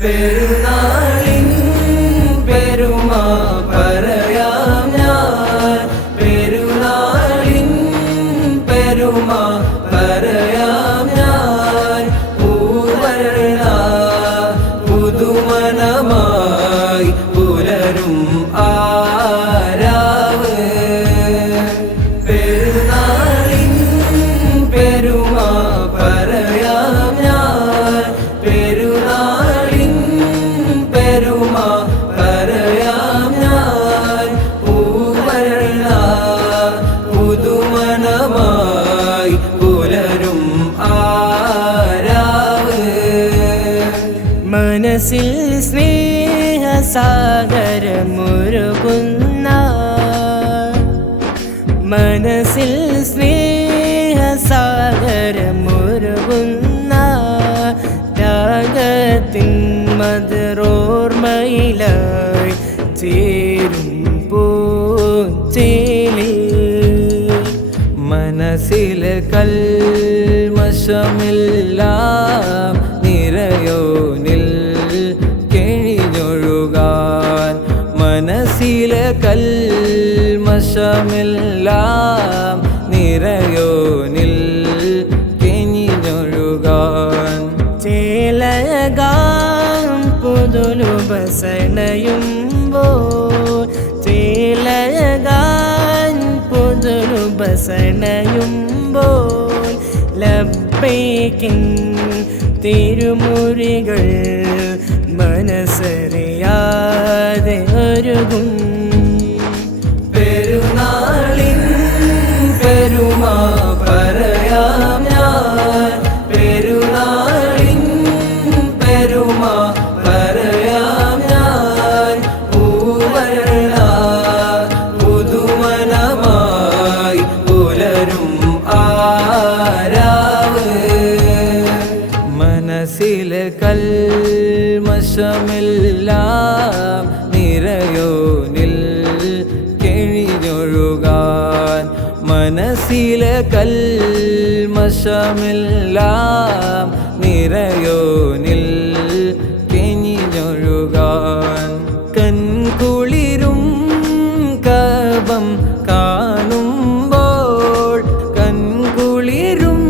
പെരുന്നാളിൻ പെരുമ പറയാം ഞാൻ, പെരുന്നാളിൻ പെരുമ പറയാം ഞാൻ. പൂവർണ്ണ പുതുമനമായി പുലരും ആരാവ്. പെരുന്നാളിൻ പെരുമ പറയാം ഞാൻ, പെരുന്നാളിൻ പെരുമ പറയാം ഞാൻ. പൂവർണ്ണ പുതുമനമായി പുലരും ആരാവ്. മനസ്സിൽ സ്നേഹസാഗരമുരുകുന്ന, മനസ്സിൽ സ്നേഹസാഗരമുരുകുന്ന രാഗത്തിൻ മധുരോർമ്മയിലായി ചേരും പൂച്ചേലി. മനസ്സിലെ കൽമശമെല്ലാം നിറയോനിൽ കെഴിഞ്ഞൊഴുകാൻ, മനസ്സിലെ കൽമശമെല്ലാം നിറയോനിൽ കെഴിഞ്ഞൊഴുകാൻ. ചേലകാം പുതുലുപസണയുമ്പോൾ, ചേലകാൻ പുതുലുപസണയുമ്പോൾ ലബ്ബൈക്കിൻ തിരുമുറികൾ മനസ്സറിയാതെ ഒരുകും. പെരുന്നാളിൻ പെരുമ പറയാം ഞാൻ, പെരുന്നാളിൻ പെരുമ പറയാം ഞാൻ. പൂവർണ്ണ പുതുമനമായി പുലരും ആരാവ്. മനസ്സിലെ കൽമശമെല്ലാം നിറയോനിൽ കെഴിഞ്ഞൊഴുകാൻ, മനസ്സിലെ കൽമശമെല്ലാം നിറയോനിൽ കെഴിഞ്ഞൊഴുകാൻ. കൺകുളിരും കബം കാണുമ്പോൾ, കൺകുളിരും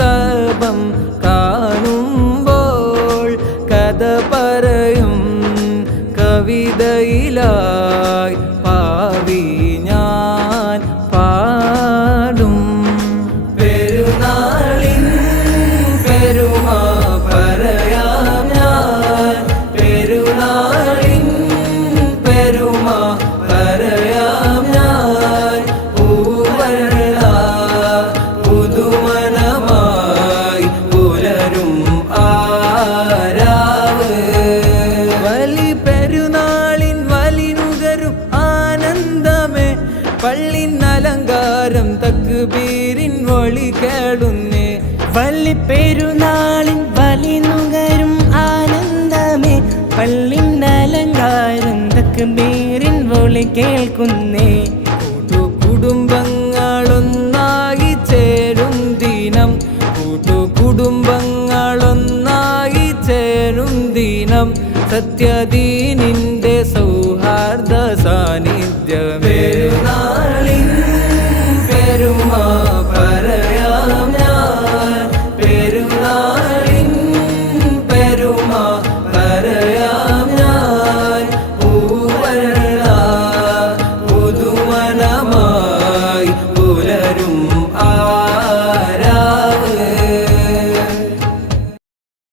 കബം കാണുമ്പോൾ കഥ പറയും കവിതയിലായി പാവി ഞാൻ പാടും. പെരുന്നാളിൻ പെരുമ പറയാം ഞാൻ, പെരുന്നാളിൻ പെരുമ പറയാം ഞാൻ. പൂവർണ്ണ പുതുമനമായി പുലരും ആരാവ്. വലി പെരുന്നാളിൻ വലിനുകരും ആനന്ദമേ, പള്ളിൻ അലങ്കാരം തക്ബീരിൻ ഒളി കേളുന്നേ. വലി പെരുന്നാളിൻ വലിനുകരും ആനന്ദമേ, പള്ളിൻ അലങ്കാരം തക്ബീരിൻ ഒളി കേൾക്കുന്നേ. കുടുംബങ്ങളൊന്നായി ചേരും ദിനം, കുടുംബങ്ങളൊന്നായി ചേരും ദിനം. സത്യദീനിന്റെ സൗഹാർദ്ദ സാന്നിധ്യമേ.